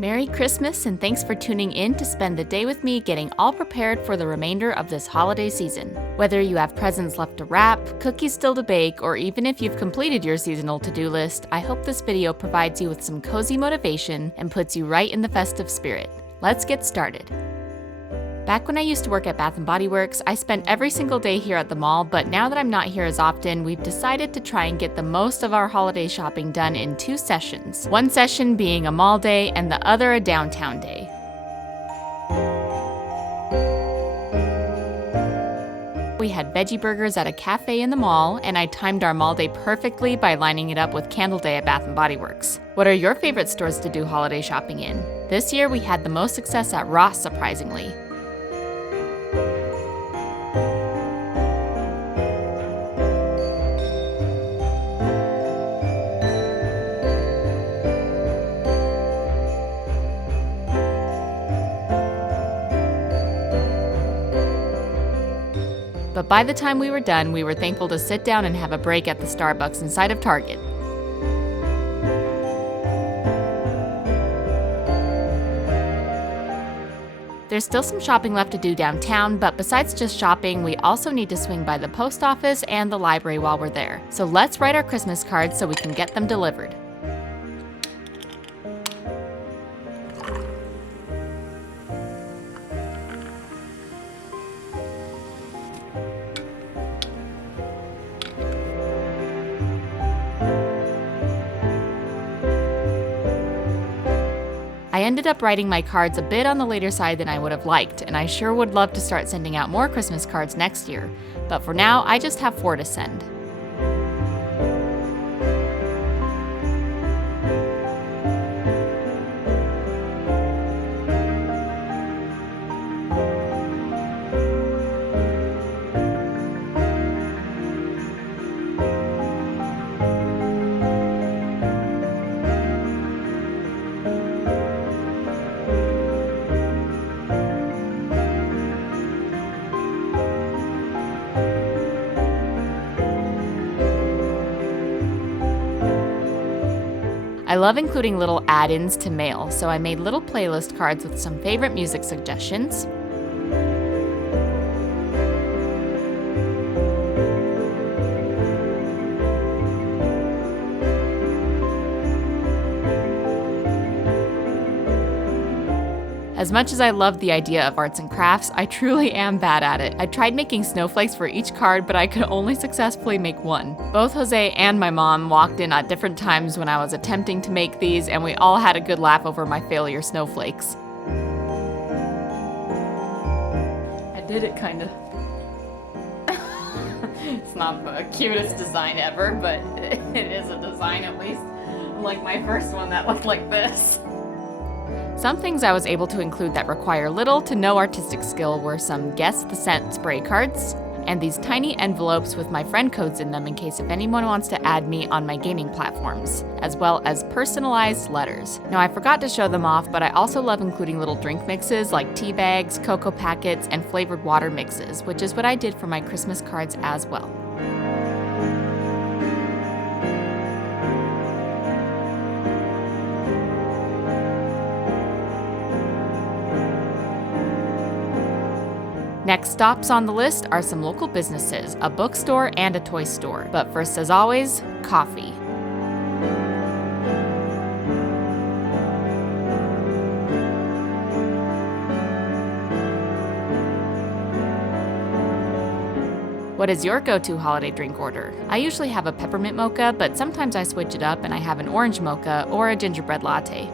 Merry Christmas and thanks for tuning in to spend the day with me getting all prepared for the remainder of this holiday season. Whether you have presents left to wrap, cookies still to bake, or even if you've completed your seasonal to-do list, I hope this video provides you with some cozy motivation and puts you right in the festive spirit. Let's get started. Back when I used to work at Bath & Body Works, I spent every single day here at the mall, but now that I'm not here as often, we've decided to try and get the most of our holiday shopping done in 2 sessions. One session being a mall day and the other a downtown day. We had veggie burgers at a cafe in the mall, and I timed our mall day perfectly by lining it up with Candle Day at Bath & Body Works. What are your favorite stores to do holiday shopping in? This year we had the most success at Ross, surprisingly. But by the time we were done, we were thankful to sit down and have a break at the Starbucks inside of Target. There's still some shopping left to do downtown, but besides just shopping, we also need to swing by the post office and the library while we're there. So let's write our Christmas cards so we can get them delivered. I ended up writing my cards a bit on the later side than I would have liked, and I sure would love to start sending out more Christmas cards next year. But for now, I just have 4 to send. I love including little add-ins to mail, so I made little playlist cards with some favorite music suggestions. As much as I love the idea of arts and crafts, I truly am bad at it. I tried making snowflakes for each card, but I could only successfully make one. Both Jose and my mom walked in at different times when I was attempting to make these, and we all had a good laugh over my failure snowflakes. I did it kinda. It's not the cutest design ever, but it is a design at least. Like my first one that looked like this. Some things I was able to include that require little to no artistic skill were some Guess the Scent spray cards, and these tiny envelopes with my friend codes in them in case if anyone wants to add me on my gaming platforms, as well as personalized letters. Now I forgot to show them off, but I also love including little drink mixes like tea bags, cocoa packets, and flavored water mixes, which is what I did for my Christmas cards as well. Next stops on the list are some local businesses, a bookstore, and a toy store. But first, as always, coffee. What is your go-to holiday drink order? I usually have a peppermint mocha, but sometimes I switch it up and I have an orange mocha or a gingerbread latte.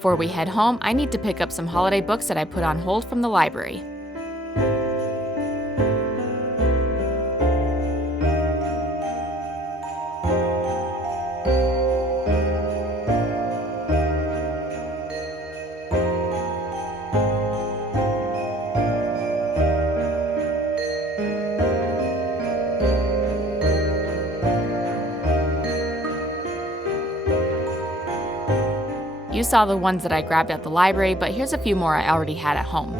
Before we head home, I need to pick up some holiday books that I put on hold from the library. You saw the ones that I grabbed at the library, but here's a few more I already had at home.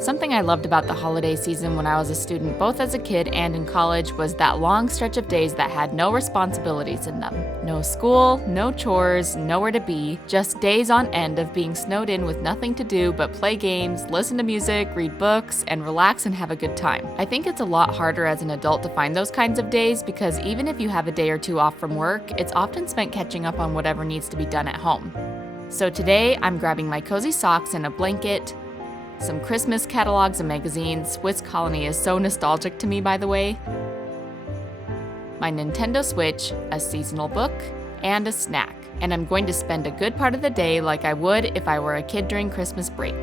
Something I loved about the holiday season when I was a student, both as a kid and in college, was that long stretch of days that had no responsibilities in them. No school, no chores, nowhere to be, just days on end of being snowed in with nothing to do but play games, listen to music, read books, and relax and have a good time. I think it's a lot harder as an adult to find those kinds of days because even if you have a day or two off from work, it's often spent catching up on whatever needs to be done at home. So today, I'm grabbing my cozy socks and a blanket, some Christmas catalogs and magazines. Swiss Colony is so nostalgic to me, by the way. My Nintendo Switch, a seasonal book, and a snack. And I'm going to spend a good part of the day like I would if I were a kid during Christmas break.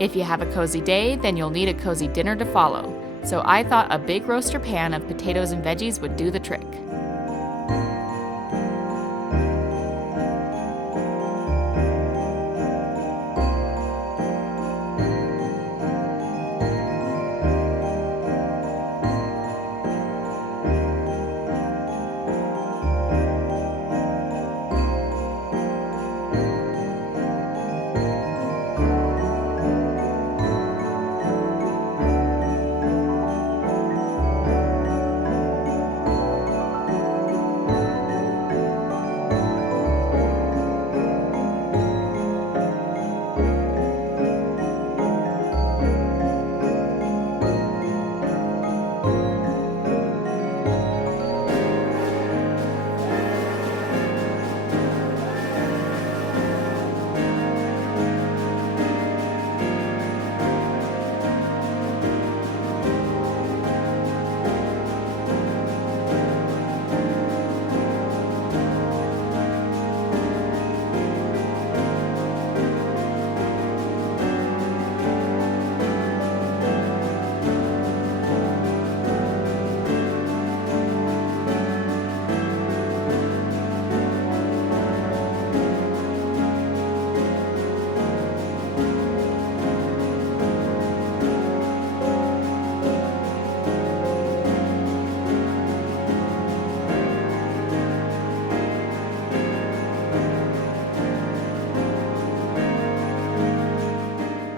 If you have a cozy day, then you'll need a cozy dinner to follow. So I thought a big roaster pan of potatoes and veggies would do the trick.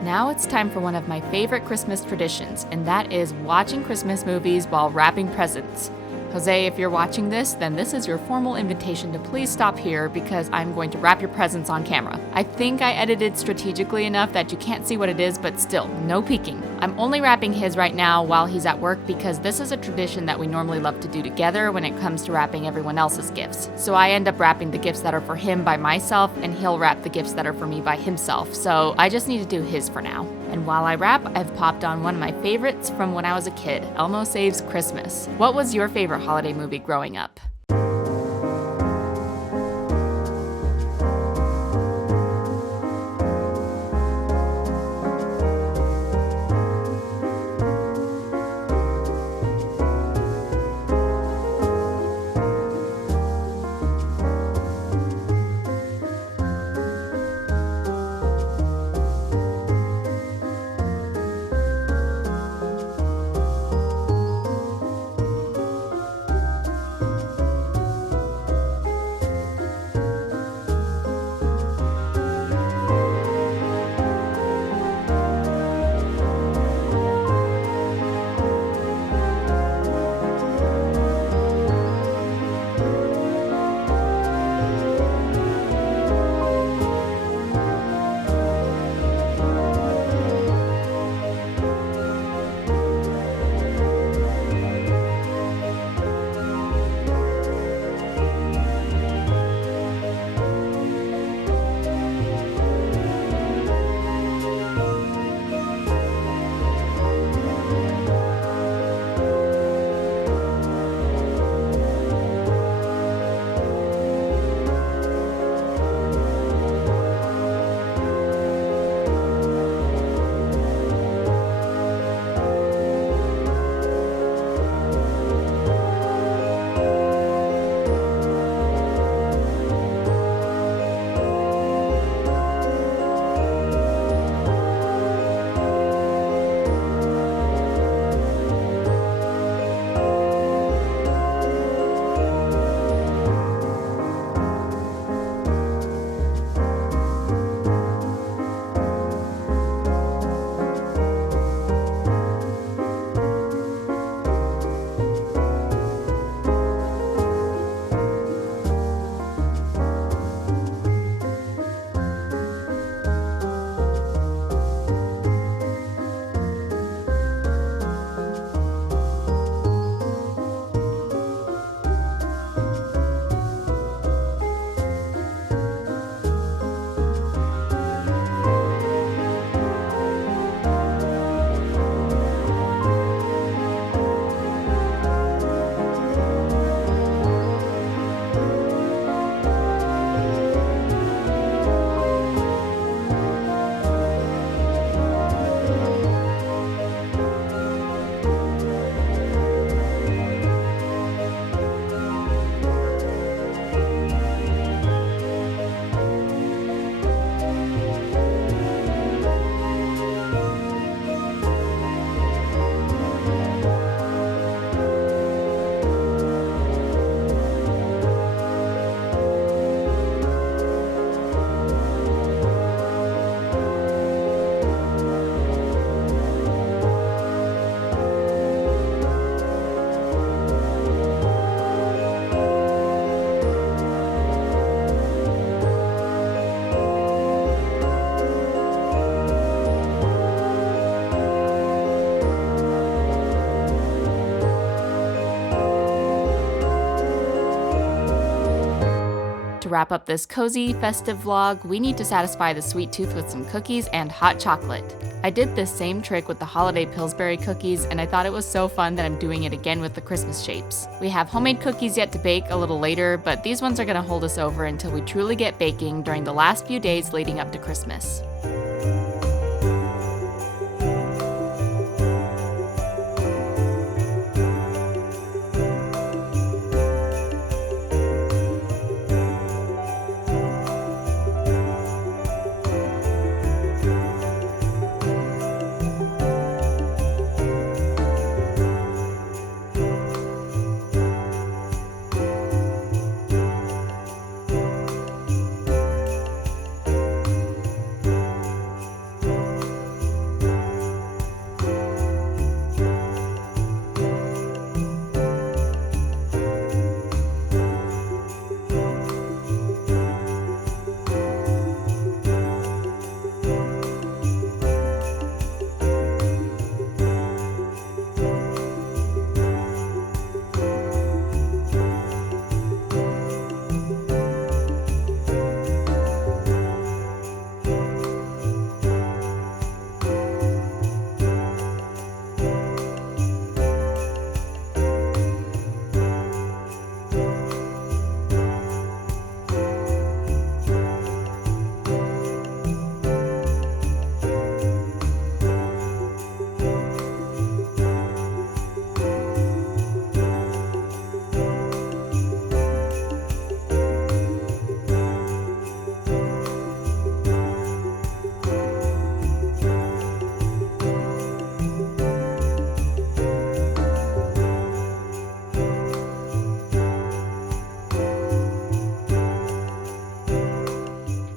Now it's time for one of my favorite Christmas traditions, and that is watching Christmas movies while wrapping presents. Jose, if you're watching this, then this is your formal invitation to please stop here because I'm going to wrap your presents on camera. I think I edited strategically enough that you can't see what it is, but still, no peeking. I'm only wrapping his right now while he's at work because this is a tradition that we normally love to do together when it comes to wrapping everyone else's gifts. So I end up wrapping the gifts that are for him by myself, and he'll wrap the gifts that are for me by himself. So I just need to do his for now. And while I wrap, I've popped on one of my favorites from when I was a kid, Elmo Saves Christmas. What was your favorite holiday movie growing up? To wrap up this cozy, festive vlog, we need to satisfy the sweet tooth with some cookies and hot chocolate. I did this same trick with the holiday Pillsbury cookies, and I thought it was so fun that I'm doing it again with the Christmas shapes. We have homemade cookies yet to bake a little later, but these ones are going to hold us over until we truly get baking during the last few days leading up to Christmas.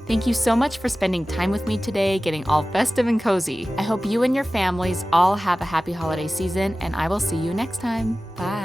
Thank you so much for spending time with me today, getting all festive and cozy. I hope you and your families all have a happy holiday season, and I will see you next time. Bye.